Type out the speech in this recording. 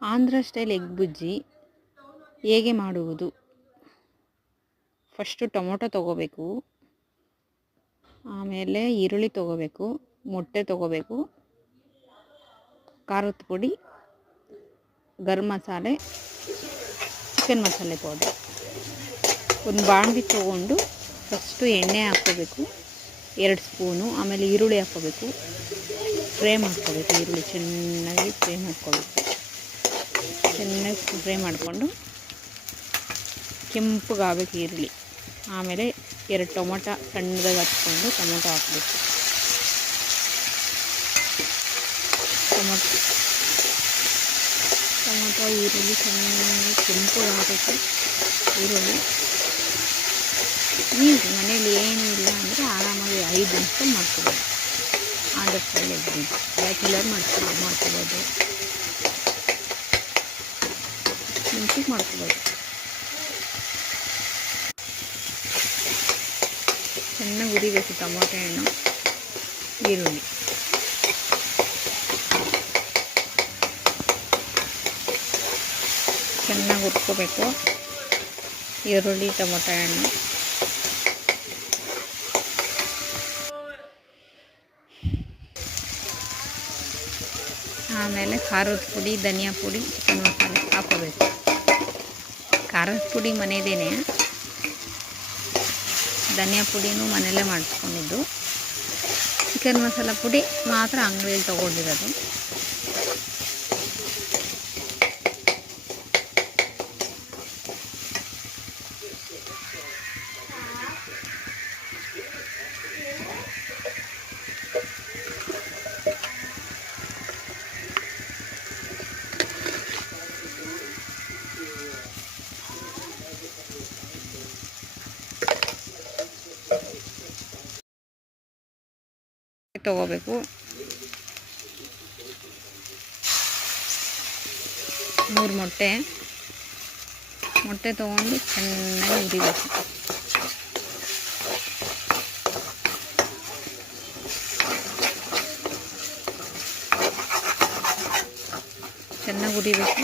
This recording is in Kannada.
ಆಂಧ್ರ ಸ್ಟೈಲ್ ಎಗ್ ಬುಜ್ಜಿ ಹೇಗೆ ಮಾಡುವುದು? ಫಸ್ಟು ಟೊಮೊಟೊ ತೊಗೋಬೇಕು, ಆಮೇಲೆ ಈರುಳ್ಳಿ ತೊಗೋಬೇಕು, ಮೊಟ್ಟೆ ತೊಗೋಬೇಕು, ಖಾರದ ಪುಡಿ, ಗರಂ ಮಸಾಲೆ, ಚಿಕನ್ ಮಸಾಲೆ ಪೌಡರ್. ಒಂದು ಬಾಣಲಿ ತೊಗೊಂಡು ಫಸ್ಟು ಎಣ್ಣೆ ಹಾಕ್ಕೋಬೇಕು 2 ಸ್ಪೂನು. ಆಮೇಲೆ ಈರುಳ್ಳಿ ಹಾಕ್ಕೋಬೇಕು, ಫ್ರೈ ಮಾಡ್ಕೋಬೇಕು. ಈರುಳ್ಳಿ ಚೆನ್ನಾಗಿ ಫ್ರೈ ಮಾಡ್ಕೋಬೇಕು. ಚೆನ್ನಾಗಿ ಫ್ರೈ ಮಾಡಿಕೊಂಡು ಕೆಂಪಗಾಗಬೇಕು ಈರುಳ್ಳಿ. ಆಮೇಲೆ 2 ಟೊಮೊಟೊ ಸಣ್ಣದಾಗಿ ಹಚ್ಕೊಂಡು ಟೊಮೊಟೊ ಹಾಕಬೇಕು. ಟೊಮೊಟೊ ಈರುಳ್ಳಿ ಚೆನ್ನಾಗಿ ಕೆಂಪಗಾಗಬೇಕು. ಈರುಳ್ಳಿ ನೀವು ಮನೇಲಿ ಏನೂ ಇಲ್ಲ ಅಂದರೆ ಆರಾಮಾಗಿ 5 ನಿಮಿಷ ಮಾಡ್ಕೋಬೋದು. ಆಂಧ್ರ ಸ್ಟೈಲ್ ಎಗ್ ಬುಜ್ಜಿ ಬ್ಯಾಚುಲರ್ ಮಾಡ್ಕೋಬೋದು, ನಿಮಿಷಕ್ಕೆ ಮಾಡ್ಕೋಬೋದು. ಚೆನ್ನಾಗಿ ಉರಿಬೇಕು ಟೊಮೊಟೊ ಹಣ್ಣು, ಈರುಳ್ಳಿ. ಚೆನ್ನಾಗಿ ಹುರ್ಕೋಬೇಕು ಈರುಳ್ಳಿ ಟೊಮೊಟೊ ಹಣ್ಣು. ಆಮೇಲೆ ಖಾರದ ಪುಡಿ, ಧನಿಯಾ ಪುಡಿ, ಚಿಕನ್ ಮಸಾಲೆ ಹಾಕೋಬೇಕು. ಖಾರದ ಪುಡಿ ಮನೆಯದೇ, ಧನಿಯಾ ಪುಡಿನೂ ಮನೆಯಲ್ಲೇ ಮಾಡಿಸ್ಕೊಂಡಿದ್ದು, ಚಿಕನ್ ಮಸಾಲ ಪುಡಿ ಮಾತ್ರ ಅಂಗಡಿಯಲ್ಲಿ ತೊಗೊಂಡಿರೋದು. ತೊಗೋಬೇಕು 3 ಮೊಟ್ಟೆ ತೊಗೊಂಡು ಚೆನ್ನಾಗಿ ಉರಿಬೇಕು. ಚೆನ್ನಾಗಿ ಉರಿಬೇಕು.